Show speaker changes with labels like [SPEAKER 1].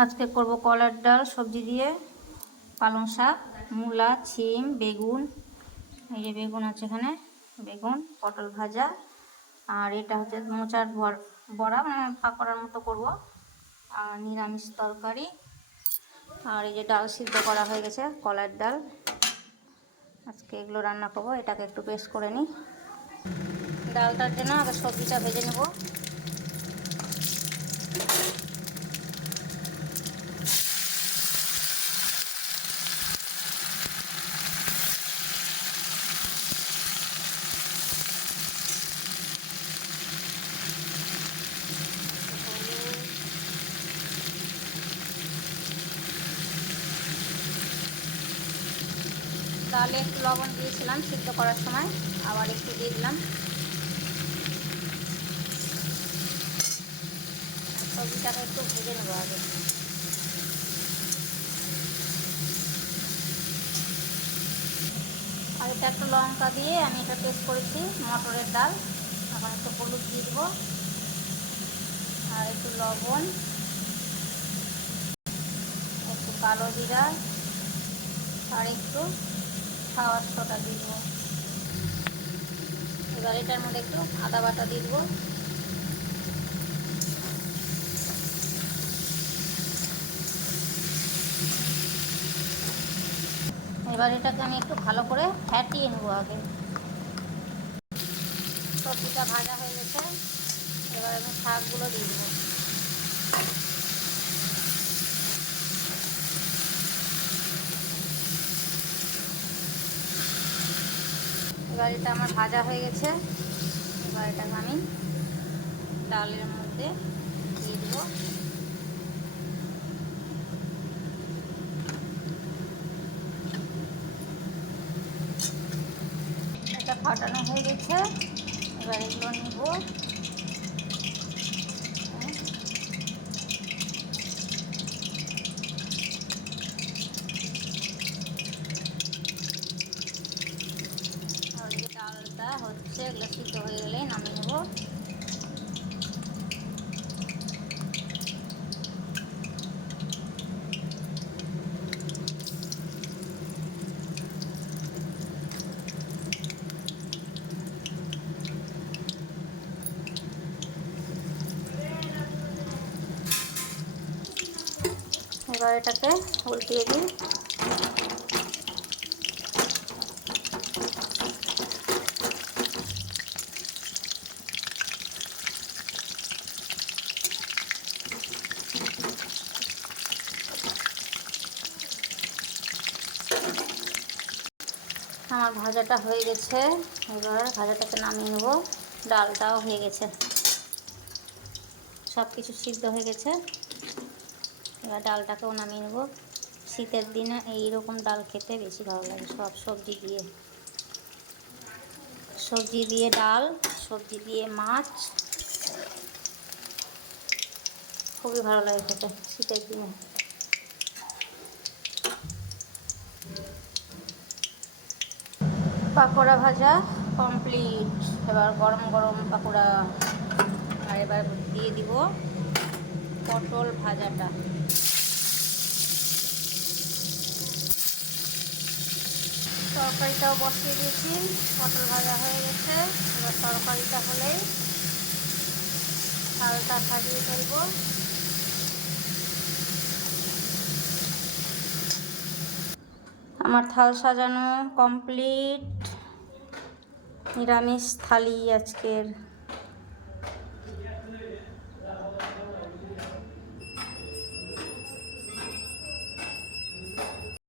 [SPEAKER 1] আজকে করব কলার ডাল, সবজি দিয়ে, পালং শাক, মূলা, ছিম, বেগুন, এই যে বেগুন আছে এখানে, বেগুন, পটল ভাজা, আর এটা হচ্ছে মোচার বড়া মানে পাকোড়ার মতো করব, আর নিরামিষ তরকারি, আর এই যে ডাল সিদ্ধ করা হয়ে গেছে, কলার ডাল। আজকে এগুলো রান্না করব, এটাকে একটু পেস্ট করে নিই। ডালটার জন্য আগে সবজিটা ভেজে নেব। ডালে একটু লবণ দিয়েছিলাম সিদ্ধ করার সময়, আবার একটু দিয়ে দিলাম। সবজিটাকে একটু ভেজে নেব আগে। আর এটা একটু লঙ্কা দিয়ে আমি এটা পেস্ট করেছি, মটরের ডাল। এখন একটু হলুদ দিয়ে দেবো। আর একটু লবণ, একটু কালো জিরা, আর একটু খাওয়ার সোটা দেবো। এবার এটার মধ্যে একটু আদা বাটা দেবো। এবার এটাকে আমি একটু ভালো করে ফ্যাটিয়ে নেব আগে। সবজিটা ভাজা হয়ে গেছে। এবার আমি শাকগুলো দিয়ে দেবো। এবার এটা আমার ভাজা হয়ে গেছে। এবার এটাকে আমি ডালের মধ্যে দিয়ে দেবো। এটা ফাটানো হয়ে গেছে এবার এগুলো নিব আর যে ডালটা হচ্ছে এগুলো সিদ্ধ হয়ে গেলে নামিয়ে নেব। এবার এটাকে উল্টিয়ে দিই। আমার ভাজাটা হয়ে গেছে। এবার ভাজাটাকে নামিয়ে নেব। ডালটাও হয়ে গেছে। সব কিছু সিদ্ধ হয়ে গেছে। এবার ডালটাকেও নামিয়ে নেব। শীতের দিনে এই রকম ডাল খেতে বেশি ভালো লাগে সব সবজি দিয়ে। সবজি দিয়ে ডাল, সবজি দিয়ে মাছ। খুবই ভালো লাগে খেতে শীতের দিনে। পাকোড়া ভাজা কমপ্লিট এবার গরম গরম পাকোড়া আর এবার দিয়ে দিব পটল ভাজাটা। তরকারিটাও বসিয়ে দিয়েছি, পটল ভাজা হয়ে গেছে। এবার তরকারিটা হলেই চালটা সাজিয়ে ফেলব। আমার থাল সাজানো কমপ্লিট নিরামিষ থালি আজকের।